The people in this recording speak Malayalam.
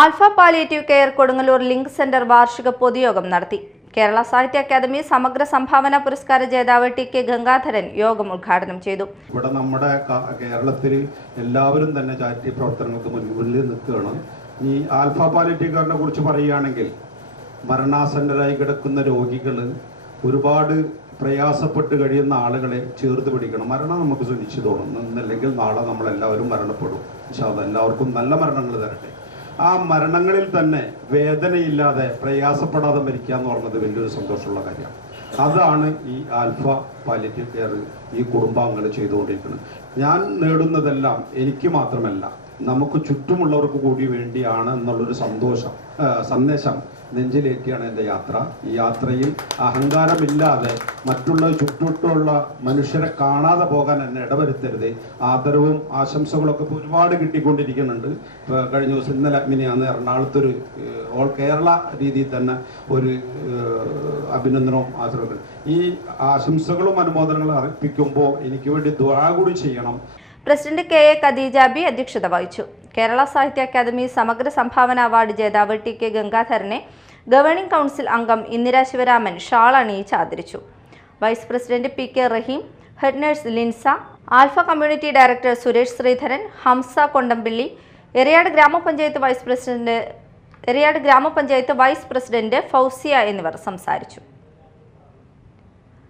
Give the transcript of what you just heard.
Alpha palliative care Kodungallur link centre വാർഷിക പൊതുയോഗം നടത്തി. കേരള സാഹിത്യ അക്കാദമി സമഗ്ര സംഭാവന പുരസ്കാര ജേതാവ് ടി കെ ഗംഗാധരൻ യോഗം ഉദ്ഘാടനം ചെയ്തു. ഇവിടെ നമ്മുടെ കേരളത്തിൽ എല്ലാവരും തന്നെ ചാരിറ്റി പ്രവർത്തനങ്ങൾക്ക് മുന്നിൽ നിൽക്കുകയാണ്. ഈ ആൽഫ പാലിറ്റീവ്കാരനെ കുറിച്ച് പറയുകയാണെങ്കിൽ മരണാസന്നരായി കിടക്കുന്ന രോഗികൾ ഒരുപാട് പ്രയാസപ്പെട്ട് കഴിയുന്ന ആളുകളെ ചേർത്ത് പിടിക്കണം. മരണം നമുക്ക് സുനിശ്ചിതമാണ്. എന്നല്ലെങ്കിൽ നാളെ നമ്മളെല്ലാവരും മരണപ്പെടും. പക്ഷെ അതെല്ലാവർക്കും നല്ല മരണങ്ങൾ തരട്ടെ. ആ മരണങ്ങളിൽ തന്നെ വേദനയില്ലാതെ പ്രയാസപ്പെടാതെ മരിക്കുക എന്ന് പറഞ്ഞത് വലിയൊരു സന്തോഷമുള്ള കാര്യമാണ്. അതാണ് ഈ ആൽഫ പാലിറ്റീവ് കെയർ ഈ കുടുംബാംഗങ്ങൾ ചെയ്തുകൊണ്ടിരിക്കുന്നത്. ഞാൻ നേടുന്നതെല്ലാം എനിക്ക് മാത്രമല്ല. നമുക്ക് ചുറ്റുമുള്ളവർക്ക് കൂടി വേണ്ടിയാണ് എന്നുള്ളൊരു സന്തോഷം സന്ദേശം നെഞ്ചിലേക്കാണ് എന്റെ യാത്ര. ഈ യാത്രയിൽ അഹങ്കാരമില്ലാതെ മറ്റുള്ള ചുറ്റുമുള്ള മനുഷ്യരെ കാണാതെ പോകാൻ എന്നെ ഇടവരുത്തരുത്. ആദരവും ആശംസകളൊക്കെ ഇപ്പോൾ ഒരുപാട് കിട്ടിക്കൊണ്ടിരിക്കുന്നുണ്ട്. ഇപ്പോൾ കഴിഞ്ഞ ദിവസം ഇന്നലെ മിനിയാന്ന് എറണാകുളത്തൊരു ഓൾ കേരള രീതിയിൽ തന്നെ ഒരു അഭിനന്ദനവും ആദരവും ഈ ആശംസകളും അനുമോദനങ്ങളും അർപ്പിക്കുമ്പോൾ എനിക്ക് വേണ്ടി ദ്വാ കൂടി ചെയ്യണം. പ്രസിഡന്റ് കെ എ ഖദീജാബി അധ്യക്ഷത വഹിച്ചു. കേരള സാഹിത്യ അക്കാദമി സമഗ്ര സംഭാവന അവാർഡ് ജേതാവ് ടി കെ ഗംഗാധരനെ ഗവേണിംഗ് കൗൺസിൽ അംഗം ഇന്ദിരാ ശിവരാമൻ ഷാൾ അണിയിച്ച് ആദരിച്ചു. Vice president P K Rahim head nurse Linsa Alpha community director Suresh Sreedharan Hamsa Kondampilly Eriyad ഗ്രാമപഞ്ചായത്ത് വൈസ് പ്രസിഡന്റ് എറിയാട് ഗ്രാമപഞ്ചായത്ത് വൈസ് പ്രസിഡന്റ് ഫൗസിയ എന്നിവർ സംസാരിച്ചു.